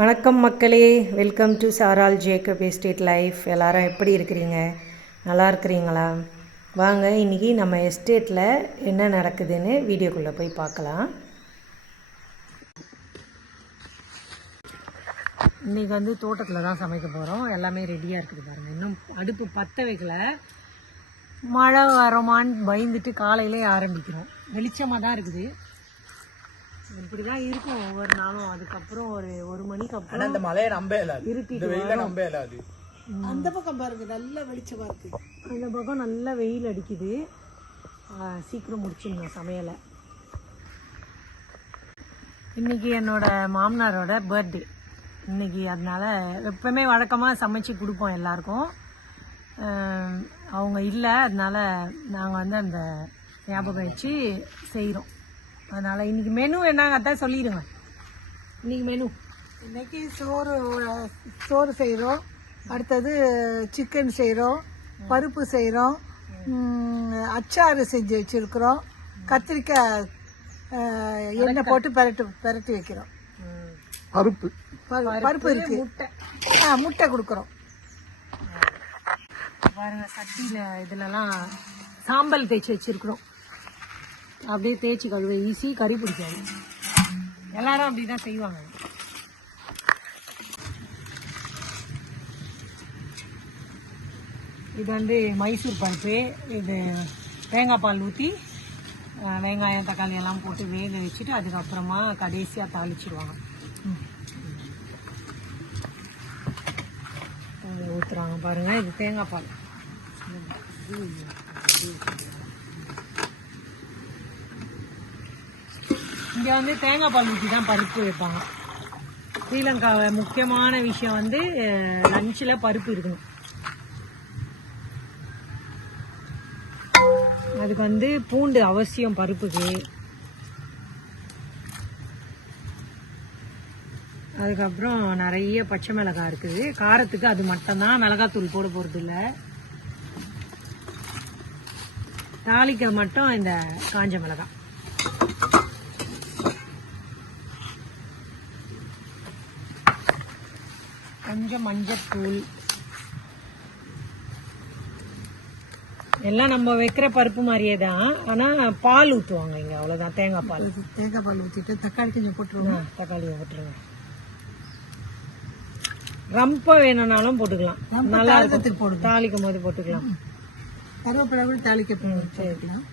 வணக்கம் மக்களே. Welcome to Saral Jacob estate life எல்லாரும் எப்படி இருக்கிறீங்க? நல்லா இருக்கிறீங்களா? வாங்க இன்றைக்கி நம்ம எஸ்டேட்டில் என்ன நடக்குதுன்னு வீடியோக்குள்ளே போய் பார்க்கலாம். இன்றைக்கி வந்து தோட்டத்தில் தான் சமைக்க போகிறோம் எல்லாமே ரெடியாக இருக்குது பாருங்கள் இன்னும் அடுப்பு பற்ற வைக்கல. மழை வரமான்னு பயந்துட்டு காலையிலே ஆரம்பிக்கிறோம். வெளிச்சமாக தான் இருக்குது. இப்படி தான் இருக்கும் ஒவ்வொரு நாளும். அதுக்கப்புறம் ஒரு ஒரு மணிக்கு அப்புறம் இந்த மழையை நம்ப இயலாது. இந்த வெயில நம்ப இயலாது. அந்த பக்கம் பாருங்க நல்ல வெளிச்சமா இருக்கு. அந்த பக்கம் நல்ல வெயில் அடிக்குது. சீக்கிரம் முடிச்சிடணும் சமையலை. இன்னைக்கு என்னோட மாமனாரோட பர்த்டே இன்னைக்கு அதனால எப்பவுமே வழக்கமாக சமைச்சு கொடுப்போம் எல்லாருக்கும். அவங்க இல்லை அதனால நாங்கள் வந்து அந்த ஞாபகம் வச்சு செய்கிறோம் அதனால் இன்னைக்கு மெனு என்னங்க அதான் சொல்லிடுங்க. இன்னைக்கு மெனு இன்னைக்கு சோறு சோறு செய்கிறோம் அடுத்தது சிக்கன் செய்கிறோம் பருப்பு செய்கிறோம் அச்சாறு செஞ்சு வச்சிருக்கிறோம். கத்திரிக்காய் எண்ணெய் போட்டு பெரட்டு பெரட்டி வைக்கிறோம். பருப்பு. பரு- பருப்பு இருக்கு. முட்டை. ஆ முட்டை கொடுக்குறோம். பாருங்க சட்டியில் இதுலலாம் சாம்பல் தேய்ச்சி வச்சிருக்கிறோம். அப்படியே தேய்ச்சி கழுவ. ஈஸி கறி பிடிக்காது. எல்லாரும் அப்படி தான் செய்வாங்க. இது வந்து மைசூர் பருப்பு. இது தேங்காய் பால் ஊற்றி வெங்காயம் தக்காளி எல்லாம் போட்டு வேக வச்சுட்டு அதுக்கப்புறமா கடைசியாக தாளிச்சிடுவாங்க ஊற்றுறாங்க பாருங்கள் இது தேங்காய் பால். இங்கே வந்து தேங்காய் பால் ஊற்றி தான் பருப்பு வைப்பாங்க. ஸ்ரீலங்காவை முக்கியமான விஷயம் வந்து லஞ்சில் பருப்பு இருக்கணும். அதுக்கு வந்து பூண்டு அவசியம் பருப்புக்கு. அதுக்கப்புறம் நிறைய பச்சை மிளகாய் இருக்குது. காரத்துக்கு அது மட்டும்தான் மிளகாத்தூள் போட போகிறது இல்லை தாளிக்க மட்டும் இந்த காஞ்ச மிளகாய். கொஞ்சம் மஞ்சத்தூள். எல்லாம் நம்ம வைக்கிற பருப்பு மாதிரியே தான். ஆனால் பால் ஊற்றுவாங்க இங்கே. அவ்வளோதான் தேங்காய் பால். தேங்காய் பால் ஊற்றிட்டு தக்காளி கொஞ்சம் போட்டுருவோம்? ஆ, தக்காளியை போட்டுருங்க. ரொம்ப வேணும்னாலும் போட்டுக்கலாம். நல்லா இருக்கும். போடுங்க. தாளிக்கும் போது போட்டுக்கலாம். கருவேப்பிலை கூட தாளிக்க சேர்க்கலாம்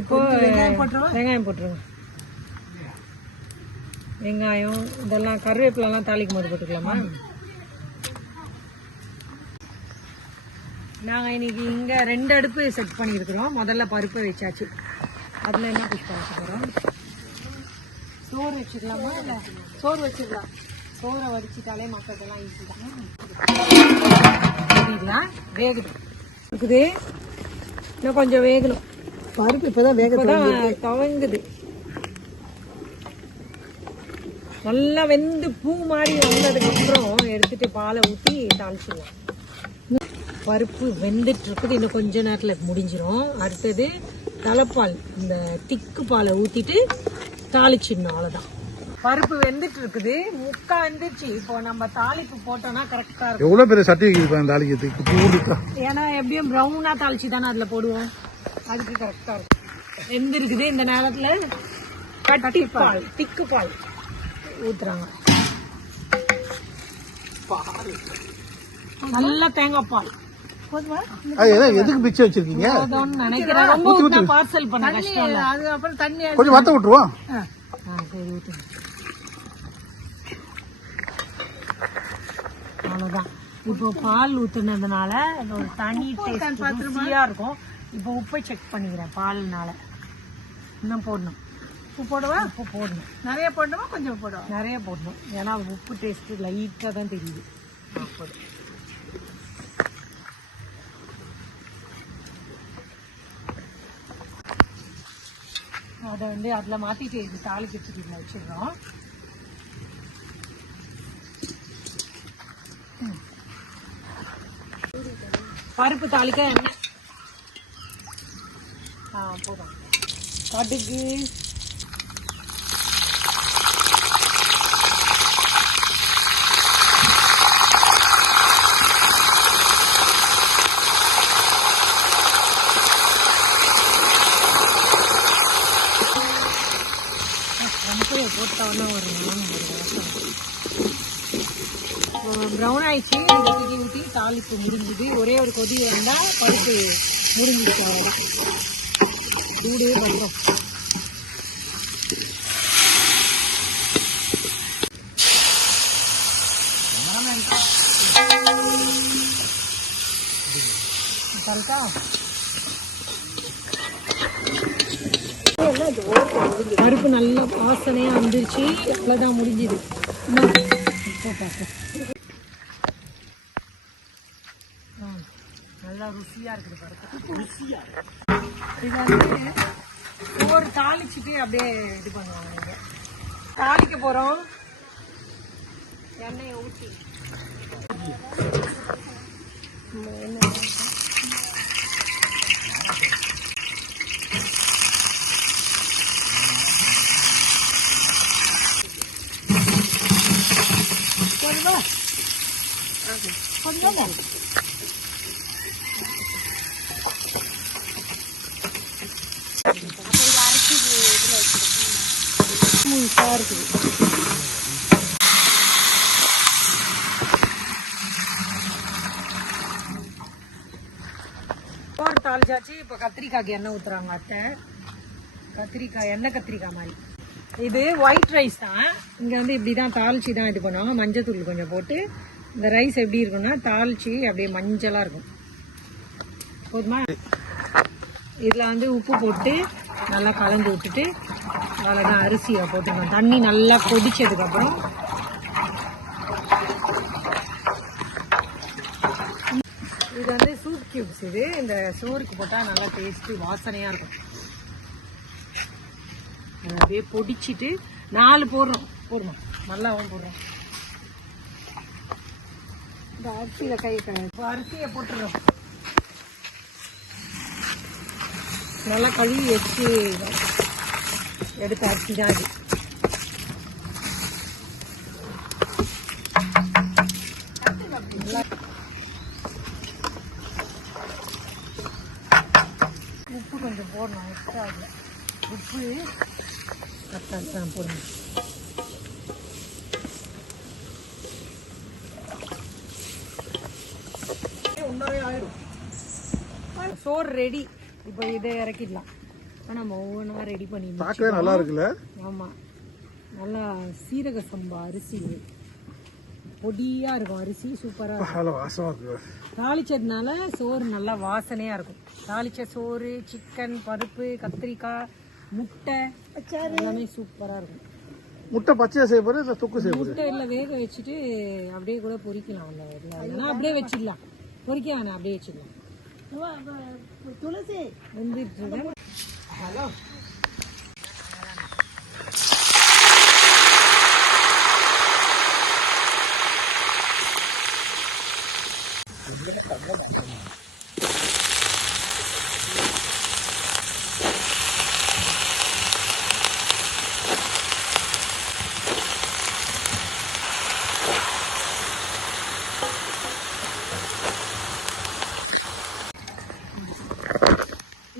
இப்போ வெங்காயம் போட்டுருவா? வெங்காயம் போட்டுருங்க. வெங்காயம் இதெல்லாம் கருவேப்பிலெல்லாம் தாளிக்கும் போது போட்டுக்கலாமா? நாங்கள் இன்னைக்கு இங்கே ரெண்டு அடுப்பு செட் பண்ணியிருக்கிறோம். முதல்ல பருப்பை வச்சாச்சு. அதில் என்ன புஷ்பம் வச்சு போகிறோம் சோறு வச்சுக்கலாமா இல்லை? சோறு வச்சிடலாம் சோறை வடிச்சிட்டாலே மக்களுக்கெல்லாம் ஈஸி தான். வேகுது இருக்குது. இன்னும் கொஞ்சம் வேகணும். பருப்பு இப்போதான் வேக இப்போதான் துவங்குது. நல்லா வெந்து பூ மாதிரி வந்ததுக்கு அப்புறம் எடுத்துட்டு பாலை ஊற்றி தாளிச்சிடலாம். பருப்பு வெந்துட்டு இருக்குது இன்னும் கொஞ்ச நேரத்துல முடிஞ்சிரும். அடுத்தது தலைப்பால் இந்த திக்கு பாலை ஊத்திட்டு தாளிச்சிடணும் அவ்வளவுதான். பருப்பு வெந்துட்டு இருக்குது முக்கா வெந்துச்சு இப்போ நம்ம தாளிப்பு போட்டோம்னா கரெக்டா இருக்கும். எவ்வளவு பெரிய சட்டி வைக்கிறது தாளிக்கிறதுக்கு. ஏன்னா எப்படியும் ப்ரௌனா தாளிச்சு தானே அதுல போடுவோம். அதுக்கு கரெக்டா இருக்கும். எந்த இருக்குது இந்த நேரத்துல கட்டி பால் திக்கு பால் ஊத்துறாங்க. நல்ல தேங்காய் பால். எதுக்கு பிச்சை வச்சிருக்கீங்க? போதும்னு நினைக்கிறேன் ரொம்ப ஊத்தினா பார்சல் பண்ண கஷ்டம் இல்ல அதுக்கப்புறம் தண்ணி கொஞ்சம் வத்த விட்டுருவோம். அவ்வளவுதான் இப்போ பால் ஊத்துனதுனால ஒரு தனி டேஸ்ட் ருசியா இருக்கும் இப்போ உப்பை செக் பண்ணிக்கிறேன் பால்னால இன்னும் போடணும். உப்பு போடவா? உப்பு போடணும். நிறைய போடணுமா. கொஞ்சம் போடவா? நிறைய போடணும். ஏன்னா உப்பு டேஸ்ட் லைட்டாக தான் தெரியுது. ஆ, அதை வந்து அதில் மாற்றிட்டு இது தாளிக்கிறதுக்கு இதில் வச்சிடுறோம். பருப்பு தாளிக்க எண்ணெய் ஆ போதும். கடுகு ப்ரௌன் ஆயிடுச்சு. அந்த தூக்கி ஊற்றி தாளிப்பு முடிஞ்சுது. ஒரே ஒரு கொதி வந்தால் பருப்பு முடிஞ்சிச்சு அவ்வளோதான் சூடே பண்ணுறோம் கரெக்டா பருப்பு நல்ல வாசனையாக வந்துருச்சு. அவ்வளோதான் முடிஞ்சுது. இப்போ பார்ப்போம். ஆ, நல்லா ருசியாக இருக்குது பருப்பு ருசியாக இது வந்து ஒவ்வொரு தாளிச்சுட்டு அப்படியே இது பண்ணுவாங்க இங்கே தாளிக்க போகிறோம் எண்ணெயை ஊற்றி கொஞ்சம் முழுசாக இருக்குது. சோறு தாளிச்சாச்சு. இப்போ கத்திரிக்காய்க்கு எண்ணெய் ஊற்றுறாங்க அத்தை. கத்திரிக்காய் எண்ணெய் கத்திரிக்காய் மாதிரி. இது ஒயிட் ரைஸ் தான். இங்கே வந்து இப்படி தான் தாளிச்சு தான் இது பண்ணுவாங்க. மஞ்சத்தூள் கொஞ்சம் போட்டு இந்த ரைஸ் எப்படி இருக்கும்னா தாளிச்சு அப்படியே மஞ்சளாக இருக்கும். போதுமா? இதில் வந்து உப்பு போட்டு நல்லா கலந்து விட்டுட்டு அவ்வளோதான் அரிசியை போட்டுக்கணும் தண்ணி நல்லா கொதிச்சதுக்கப்புறம் இது வந்து சூப் கியூப்ஸ் இது. இந்த சோறுக்கு போட்டால் நல்லா டேஸ்ட்டு வாசனையாக இருக்கும். அப்படியே பொடிச்சிட்டு நாலு போடுறோம். போடுறோம். நல்லாவும் போடுறோம். இந்த அரிசியில் கை இப்போ அரிசியை போட்டுடுறோம் நல்லா கழுவி வச்சு எடுத்து அரிசி அது நல்லா உப்பு கொஞ்சம் போடணும் எக்ஸ்ட்ரா அதில் உப்பு கரெக்டாக தான் போடணும் சோறு ரெடி இப்போ இதை இறக்கிடலாம். இப்போ நம்ம ஒவ்வொன்றா ரெடி பண்ணி பார்க்கவே நல்லா இருக்குல்ல? ஆமாம் நல்லா சீரக சம்பா அரிசி. இது. பொடியா இருக்கும். அரிசி சூப்பராக இருக்கும். அவ்வளோ வாசமா இருக்கு தாளிச்சதுனால சோறு நல்லா வாசனையாக இருக்கும். தாளிச்ச சோறு சிக்கன் பருப்பு கத்திரிக்காய் முட்டை எல்லாமே சூப்பராக இருக்கும். முட்டை பச்சையா செய்ய போறது இல்லை தொக்கு செய்ய முட்டை இல்லை வேக வச்சுட்டு அப்படியே கூட பொரிக்கலாம். இல்லைன்னா அப்படியே வச்சிடலாம். பொரிக்க வேணாம் அப்படியே வச்சிடலாம். துளசி. வெந்துட்டு ஹலோ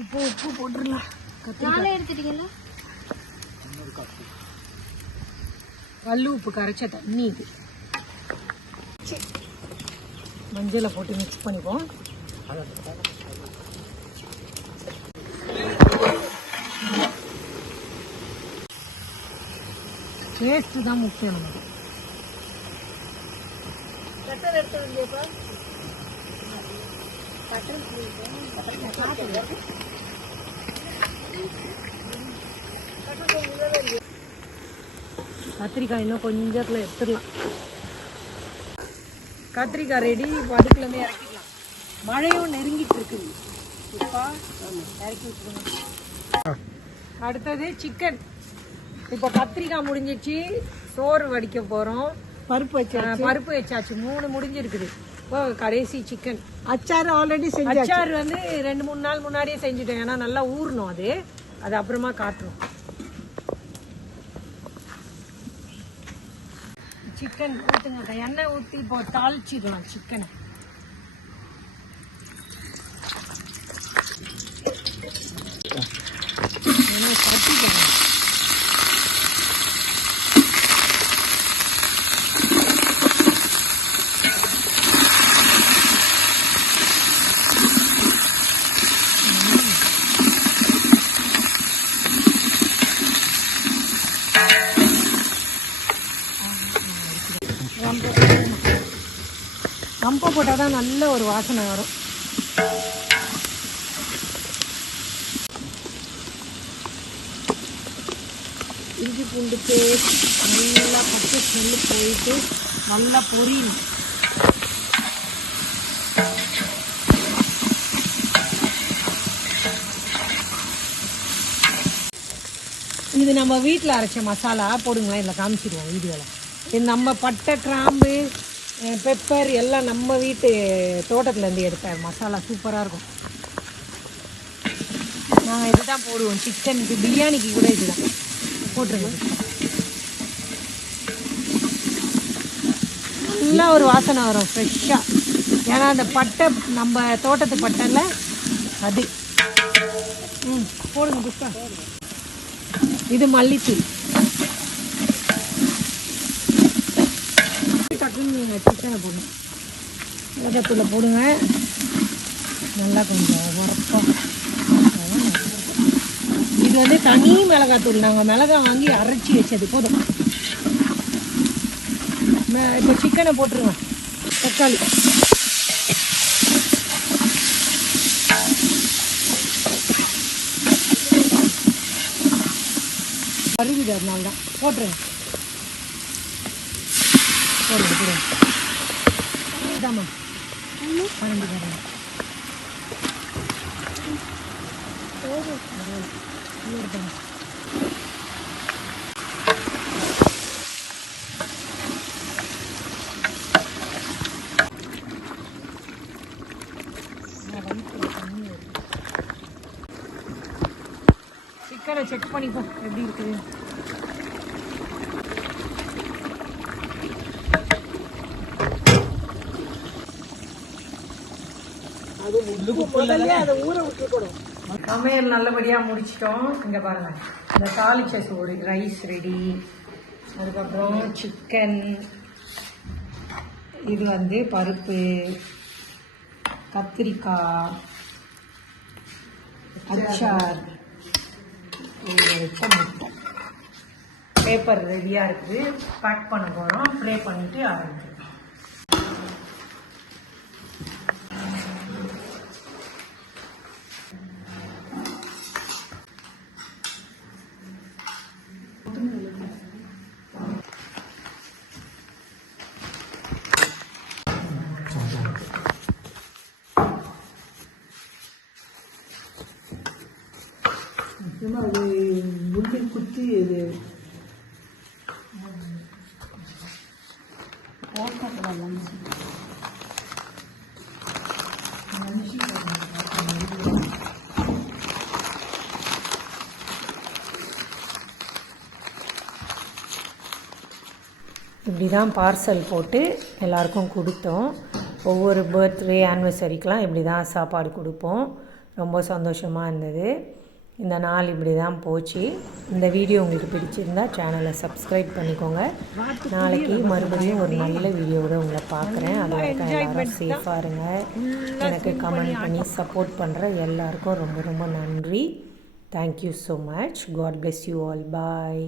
இப்போ உப்பு போட்டுடலாம் கத்திரிக்காய் கல் உப்பு கரைச்ச தண்ணி இது மஞ்சளை போட்டு மிக்ஸ் பண்ணிப்போம் டேஸ்ட் தான் முக்கியம் நமக்கு கட்டர் எடுத்து வந்தியப்பா கத்திரிக்காய் இன்னும் கொஞ்சத்தில் எடுத்துடலாம். கத்திரிக்காய் ரெடி இப்போ அடுப்புலேருந்து இறக்கிடலாம். மழையும் நெருங்கிட்டு இருக்குது இப்போ இறக்கி விட்டுருங்க அடுத்தது சிக்கன் இப்போ கத்திரிக்காய் முடிஞ்சிச்சு. சோறு வடிக்க போகிறோம் பருப்பு வச்சு பருப்பு வச்சாச்சு. மூணு முடிஞ்சிருக்குது. இப்போ கடைசி சிக்கன் அச்சாரம் ஆல்ரெடி செஞ்சு அச்சார் வந்து ரெண்டு மூணு நாள் முன்னாடியே செஞ்சுட்டேன். ஏன்னா நல்லா ஊறணும் அது. அது அப்புறமா காட்டுறோம் சிக்கன் ஊற்றுங்க எண்ணெய் ஊற்றி இப்போ தாளிச்சிடலாம் சிக்கனை எண்ணெய் தட்டிக்கணும் ரொம்ப போடுமா. ரொம்ப போட்டால் தான் நல்ல ஒரு வாசனை வரும். இஞ்சி பூண்டு பேஸ்ட் நல்லா பச்சை ஸ்மெல்லு போயிட்டு நல்லா பொரியணும். இது நம்ம வீட்டில் அரைச்ச மசாலா போடுங்களேன் இதில் காமிச்சிடுவோம் வீடியோவில் இது நம்ம பட்டை கிராம்பு பெப்பர் எல்லாம் நம்ம வீட்டு தோட்டத்துலேருந்து எடுத்த மசாலா சூப்பராக இருக்கும். நாங்கள் இதுதான் போடுவோம். சிக்கனுக்கு பிரியாணிக்கு கூட இதுதான். போட்டுருக்கோம் நல்லா ஒரு வாசனை வரும் ஃப்ரெஷ்ஷாக ஏன்னா அந்த பட்டை நம்ம தோட்டத்து பட்டைல அது. ம் போடுங்க புஷ்பா. இது மல்லித்தூள். நீங்கள் சிக்கனை போடணும் மிளகாத்தூளை போடுங்க நல்லா கொஞ்சம் உரப்பா இது வந்து தனி மிளகாத்தூள் நாங்கள் மிளகாய் வாங்கி அரைச்சி வச்சது போதும். இப்போ சிக்கனை போட்டுருங்க தக்காளி கருவிடு அதனால தான் போட்டுருங்க போடுங்க போடுங்க. இதாம்மா. பன்னெண்டு தரேன் இன்னொரு தரேன் சிக்கனை செக் பண்ணிப்போம் எப்படி இருக்குது அதை ஊற விட்டுக்கணும். சமையல் நல்லபடியாக முடிச்சிட்டோம். இங்கே பாருங்க. இந்த தாளிச்ச சோறு ரைஸ் ரெடி அதுக்கப்புறம் சிக்கன் இது வந்து பருப்பு கத்திரிக்காய் அச்சார் முட்டை. பேப்பர் ரெடியாக இருக்குது. பேக் பண்ண போகிறோம் ப்ரே பண்ணிவிட்டு ஆரம்பிக்கிறோம் ஏன்னா அது முள்ளு குத்தி இது இப்படி தான் பார்சல் போட்டு எல்லாருக்கும் கொடுத்தோம். ஒவ்வொரு பர்த்டே ஆனிவர்சரிக்கெலாம் இப்படி தான் சாப்பாடு கொடுப்போம். ரொம்ப சந்தோஷமாக இருந்தது. இந்த நாள் இப்படி தான் போச்சு. இந்த வீடியோ உங்களுக்கு பிடிச்சிருந்தா சேனலை சப்ஸ்கிரைப் பண்ணிக்கோங்க. நாளைக்கு மறுபடியும் ஒரு நல்ல வீடியோவோட உங்களை பார்க்குறேன். அது வரைக்கும் எல்லாரும் சேஃபாக இருங்க. எனக்கு கமெண்ட் பண்ணி சப்போர்ட் பண்ணுற எல்லாருக்கும் ரொம்ப ரொம்ப நன்றி. Thank you so much god bless you all bye